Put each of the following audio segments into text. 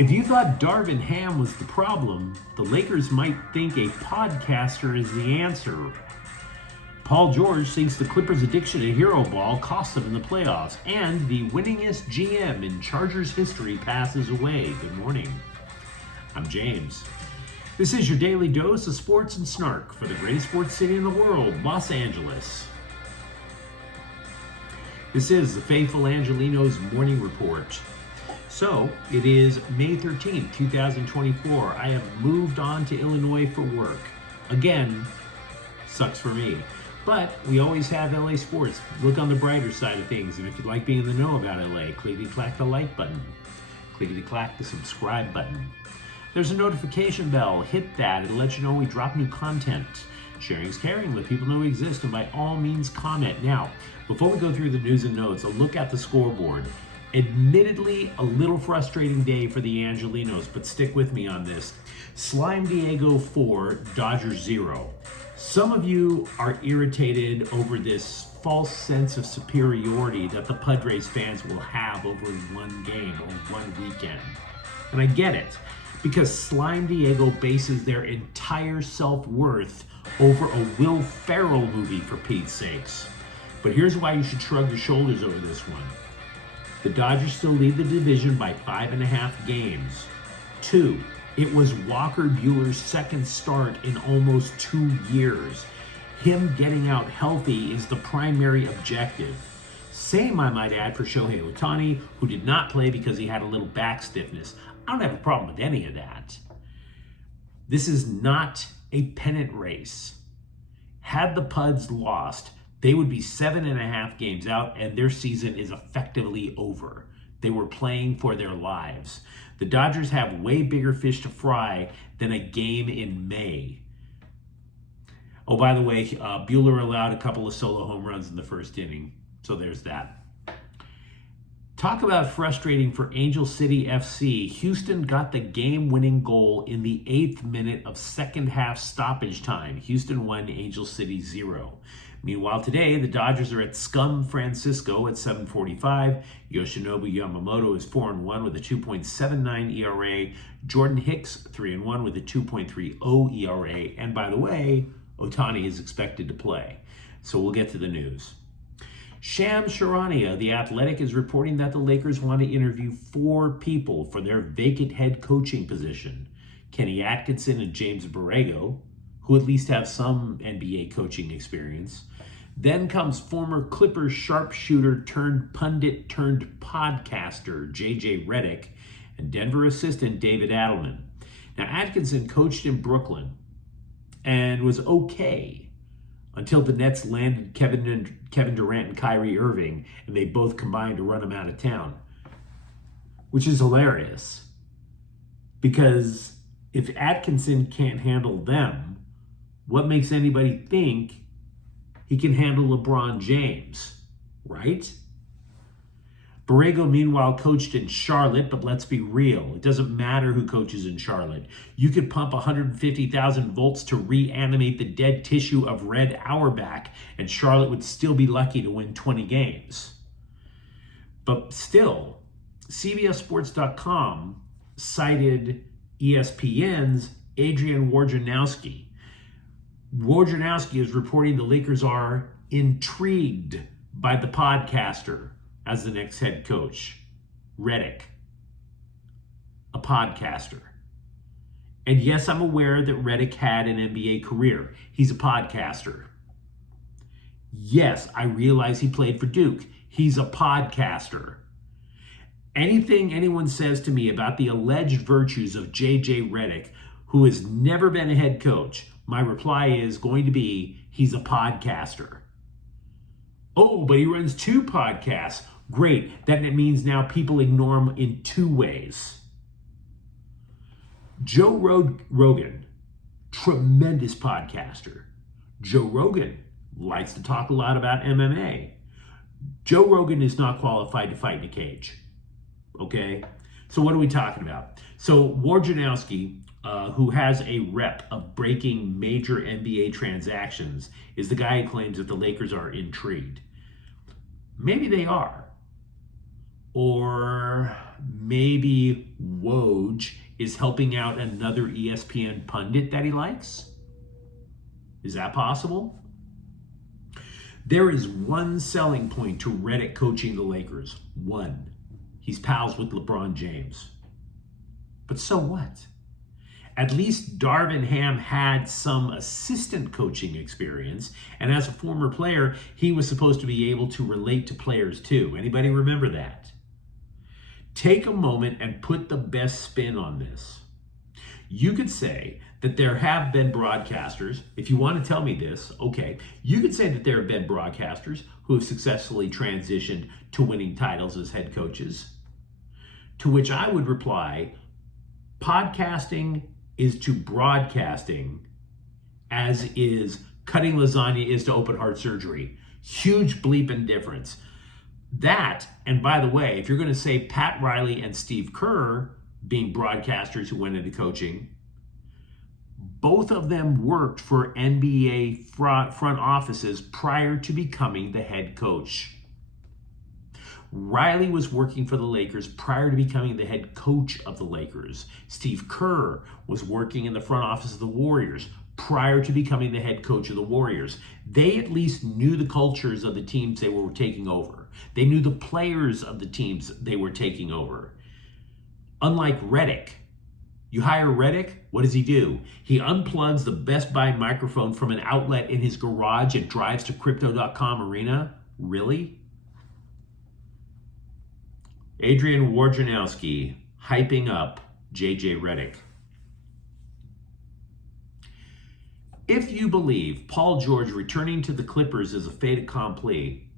If you thought Darvin Ham was the problem, the Lakers might think a podcaster is the answer. Paul George thinks the Clippers' addiction to hero ball cost them in the playoffs, and the winningest GM in Chargers history passes away. Good morning. I'm James. This is your daily dose of sports and snark for the greatest sports city in the world, Los Angeles. This is the faithful Angelenos morning report. So, it is May 13th, 2024. I have moved on to Illinois for work. Again, sucks for me. But we always have LA sports. Look on the brighter side of things. And if you'd like being in the know about LA, clickety-clack the like button. Clickety-clack the subscribe button. There's a notification bell. Hit that. It'll let you know when we drop new content. Sharing is caring. Let people know we exist. And by all means, comment. Now, before we go through the news and notes, a look at the scoreboard. Admittedly, a little frustrating day for the Angelenos, but stick with me on this. Slime Diego 4, Dodgers 0. Some of you are irritated over this false sense of superiority that the Padres fans will have over one game or one weekend. And I get it, because Slime Diego bases their entire self-worth over a Will Ferrell movie, for Pete's sakes. But here's why you should shrug your shoulders over this one. The Dodgers still lead the division by 5.5 games. 2, it was Walker Buehler's second start in almost 2 years. Him getting out healthy is the primary objective. Same, I might add, for Shohei Ohtani, who did not play because he had a little back stiffness. I don't have a problem with any of that. This is not a pennant race. Had the Puds lost, they would be 7.5 games out, and their season is effectively over. They were playing for their lives. The Dodgers have way bigger fish to fry than a game in May. Oh, by the way, Buehler allowed a couple of solo home runs in the first inning, so there's that. Talk about frustrating for Angel City FC. Houston got the game-winning goal in the 8th minute of second half stoppage time. Houston 1, Angel City 0. Meanwhile, today, the Dodgers are at Scum Francisco at 7:45. Yoshinobu Yamamoto is 4-1 with a 2.79 ERA. Jordan Hicks, 3-1 with a 2.30 ERA. And by the way, Ohtani is expected to play. So we'll get to the news. Shams Charania, The Athletic, is reporting that the Lakers want to interview 4 people for their vacant head coaching position. Kenny Atkinson and James Borrego, who at least have some NBA coaching experience. Then comes former Clippers sharpshooter turned pundit turned podcaster JJ Redick and Denver assistant David Adelman. Now, Atkinson coached in Brooklyn and was okay until the Nets landed Kevin Durant and Kyrie Irving, and they both combined to run him out of town, which is hilarious. Because if Atkinson can't handle them, what makes anybody think he can handle LeBron James, right? Borrego, meanwhile, coached in Charlotte, but let's be real. It doesn't matter who coaches in Charlotte. You could pump 150,000 volts to reanimate the dead tissue of Red Auerbach, and Charlotte would still be lucky to win 20 games. But still, CBSSports.com cited ESPN's Adrian Wojnarowski. Wojnarowski is reporting the Lakers are intrigued by the podcaster as the next head coach. Redick, a podcaster. And yes, I'm aware that Redick had an NBA career. He's a podcaster. Yes, I realize he played for Duke. He's a podcaster. Anything anyone says to me about the alleged virtues of JJ Redick, who has never been a head coach, my reply is going to be, he's a podcaster. Oh, but he runs 2 podcasts. Great. That means now people ignore him in 2 ways. Joe Rogan, tremendous podcaster. Joe Rogan likes to talk a lot about MMA. Joe Rogan is not qualified to fight in a cage. Okay? So what are we talking about? So Wojnarowski, who has a rep of breaking major NBA transactions, is the guy who claims that the Lakers are intrigued. Maybe they are. Or maybe Woj is helping out another ESPN pundit that he likes? Is that possible? There is one selling point to Redick coaching the Lakers. One. He's pals with LeBron James. But so what? At least Darvin Ham had some assistant coaching experience, and as a former player, he was supposed to be able to relate to players too. Anybody remember that? Take a moment and put the best spin on this. You could say that there have been broadcasters, if you want to tell me this, okay, you could say that there have been broadcasters who have successfully transitioned to winning titles as head coaches, to which I would reply, podcasting is to broadcasting as is cutting lasagna is to open heart surgery. Huge bleeping difference. That, and by the way, if you're going to say Pat Riley and Steve Kerr being broadcasters who went into coaching, both of them worked for NBA front offices prior to becoming the head coach. Riley was working for the Lakers prior to becoming the head coach of the Lakers. Steve Kerr was working in the front office of the Warriors prior to becoming the head coach of the Warriors. They at least knew the cultures of the teams they were taking over. They knew the players of the teams they were taking over. Unlike Redick, you hire Redick, what does he do? He unplugs the Best Buy microphone from an outlet in his garage and drives to Crypto.com arena? Really? Adrian Wojnarowski hyping up JJ Redick. If you believe Paul George returning to the Clippers is a fait accompli,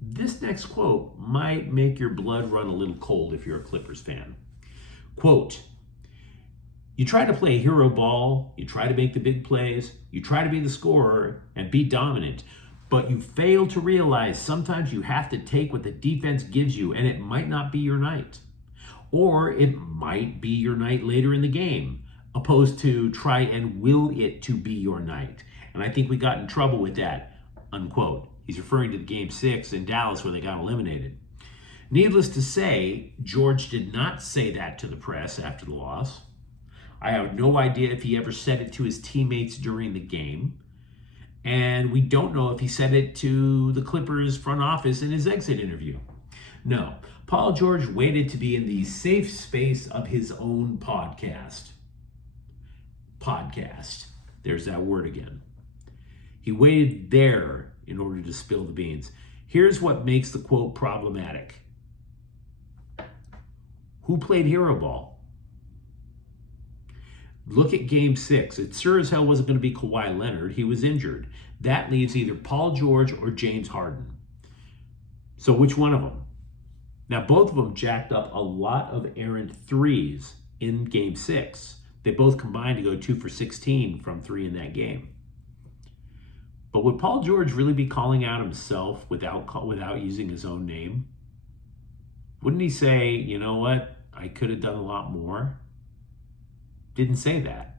this next quote might make your blood run a little cold if you're a Clippers fan. Quote, "You try to play hero ball, you try to make the big plays, you try to be the scorer and be dominant, but you fail to realize sometimes you have to take what the defense gives you and it might not be your night. Or it might be your night later in the game, opposed to try and will it to be your night. And I think we got in trouble with that," unquote. He's referring to the Game 6 in Dallas where they got eliminated. Needless to say, George did not say that to the press after the loss. I have no idea if he ever said it to his teammates during the game. And we don't know if he said it to the Clippers front office in his exit interview. No, Paul George waited to be in the safe space of his own podcast. Podcast. There's that word again. He waited there in order to spill the beans. Here's what makes the quote problematic. Who played hero ball? Look at Game 6. It sure as hell wasn't going to be Kawhi Leonard. He was injured. That leaves either Paul George or James Harden. So which one of them? Now, both of them jacked up a lot of errant threes in Game 6. They both combined to go 2 for 16 from 3 in that game. But would Paul George really be calling out himself without using his own name? Wouldn't he say, you know what, I could have done a lot more? Didn't say that.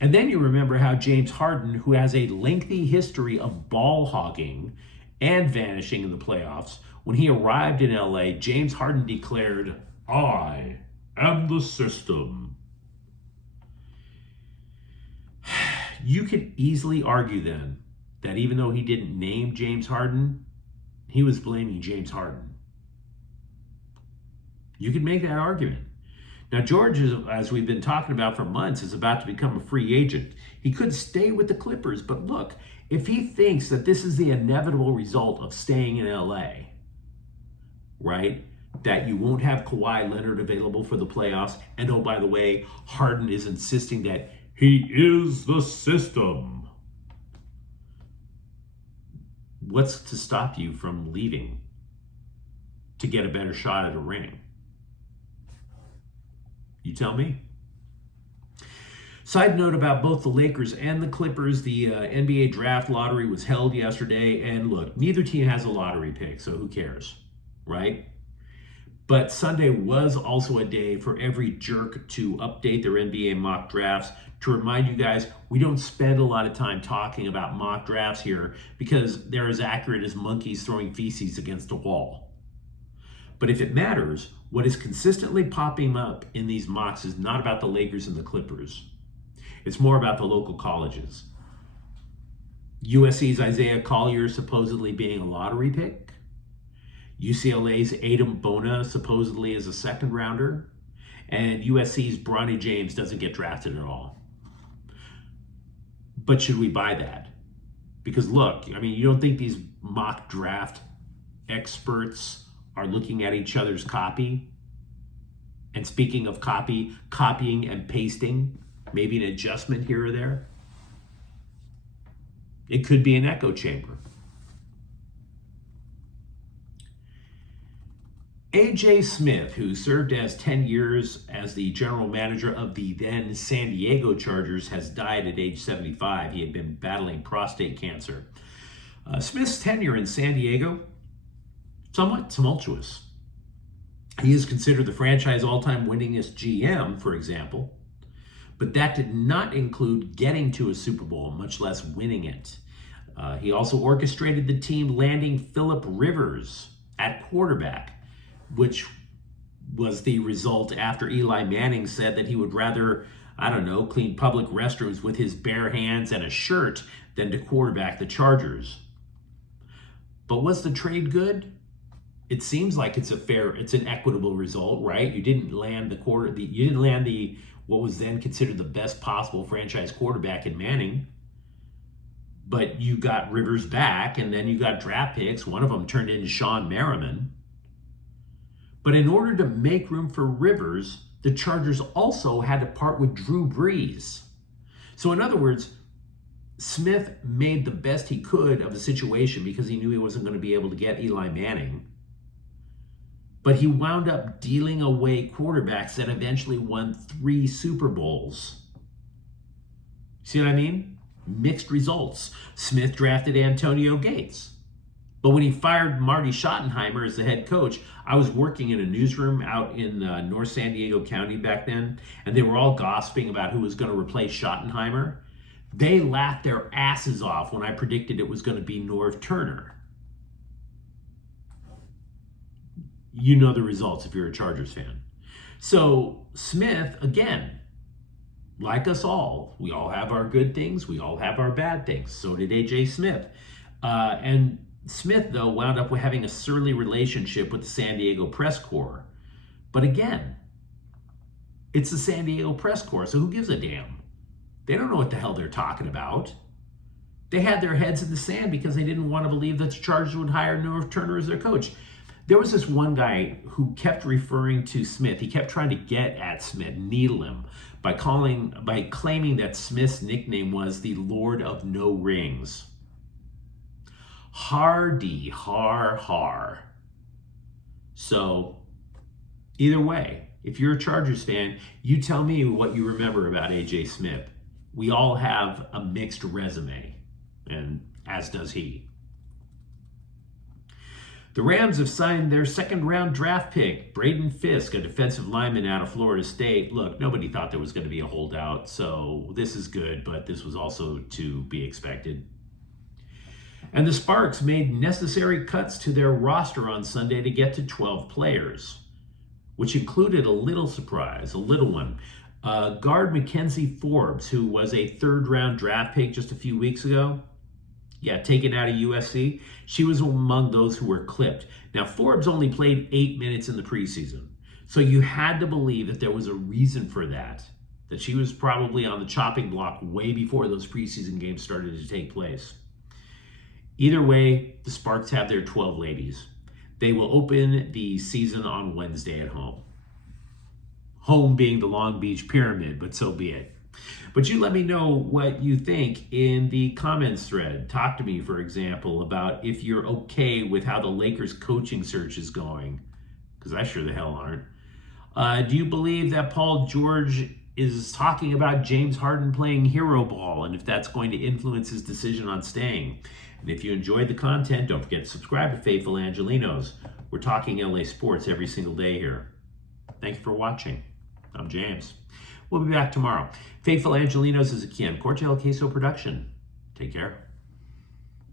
And then you remember how James Harden, who has a lengthy history of ball hogging and vanishing in the playoffs, when he arrived in LA, James Harden declared, "I am the system." You could easily argue then that even though he didn't name James Harden, he was blaming James Harden. You could make that argument. Now, George, as we've been talking about for months, is about to become a free agent. He could stay with the Clippers, but look, if he thinks that this is the inevitable result of staying in LA, right, that you won't have Kawhi Leonard available for the playoffs, and oh, by the way, Harden is insisting that he is the system. What's to stop you from leaving to get a better shot at a ring? You tell me. Side note about both the Lakers and the Clippers, the NBA draft lottery was held yesterday, and look, neither team has a lottery pick, so who cares, right? But Sunday was also a day for every jerk to update their NBA mock drafts. To remind you guys, we don't spend a lot of time talking about mock drafts here because they're as accurate as monkeys throwing feces against a wall. But if it matters, what is consistently popping up in these mocks is not about the Lakers and the Clippers. It's more about the local colleges. USC's Isaiah Collier supposedly being a lottery pick. UCLA's Bona supposedly is a second rounder. And USC's Bronny James doesn't get drafted at all. But should we buy that? Because look, I mean, you don't think these mock draft experts are looking at each other's copy? And speaking of copying and pasting, maybe an adjustment here or there? It could be an echo chamber. AJ Smith, who served as 10 years as the general manager of the then San Diego Chargers, has died at age 75. He had been battling prostate cancer. Smith's tenure in San Diego, somewhat tumultuous. He is considered the franchise all-time winningest GM, for example, but that did not include getting to a Super Bowl, much less winning it. He also orchestrated the team landing Phillip Rivers at quarterback, which was the result after Eli Manning said that he would rather, clean public restrooms with his bare hands and a shirt than to quarterback the Chargers. But was the trade good? It seems like it's an equitable result, right? You didn't land what was then considered the best possible franchise quarterback in Manning, but you got Rivers back, and then you got draft picks. One of them turned into Sean Merriman. But in order to make room for Rivers, the Chargers also had to part with Drew Brees. So in other words, Smith made the best he could of a situation because he knew he wasn't going to be able to get Eli Manning. But he wound up dealing away quarterbacks that eventually won 3 Super Bowls. See what I mean? Mixed results. Smith drafted Antonio Gates. But when he fired Marty Schottenheimer as the head coach, I was working in a newsroom out in North San Diego County back then, and they were all gossiping about who was going to replace Schottenheimer. They laughed their asses off when I predicted it was going to be Norv Turner. You know the results if you're a Chargers fan. So Smith, again, like us all, we all have our good things, we all have our bad things. So did AJ Smith. And Smith, though, wound up with having a surly relationship with the San Diego press corps. But again, it's the San Diego press corps, so who gives a damn? They don't know what the hell they're talking about. They had their heads in the sand because they didn't want to believe that the Chargers would hire Norv Turner as their coach. There was this one guy who kept referring to Smith. He kept trying to get at Smith, needle him, by claiming that Smith's nickname was the Lord of No Rings. Hardy, har. So, either way, if you're a Chargers fan, you tell me what you remember about AJ Smith. We all have a mixed resume, and as does he. The Rams have signed their second-round draft pick, Braden Fisk, a defensive lineman out of Florida State. Look, nobody thought there was going to be a holdout, so this is good, but this was also to be expected. And the Sparks made necessary cuts to their roster on Sunday to get to 12 players, which included a little surprise, a little one. Guard Mackenzie Forbes, who was a third-round draft pick just a few weeks ago, taken out of USC, she was among those who were clipped. Now, Forbes only played 8 minutes in the preseason, so you had to believe that there was a reason for that she was probably on the chopping block way before those preseason games started to take place. Either way, the Sparks have their 12 ladies. They will open the season on Wednesday at home. Home being the Long Beach Pyramid, but so be it. But you let me know what you think in the comments thread. Talk to me, for example, about if you're okay with how the Lakers coaching search is going, because I sure the hell aren't. Do you believe that Paul George is talking about James Harden playing hero ball, and if that's going to influence his decision on staying? And if you enjoyed the content, don't forget to subscribe to Faithful Angelenos. We're talking LA sports every single day here. Thank you for watching. I'm James. We'll be back tomorrow. Faithful Angelenos is a Ken Cortell Queso production. Take care.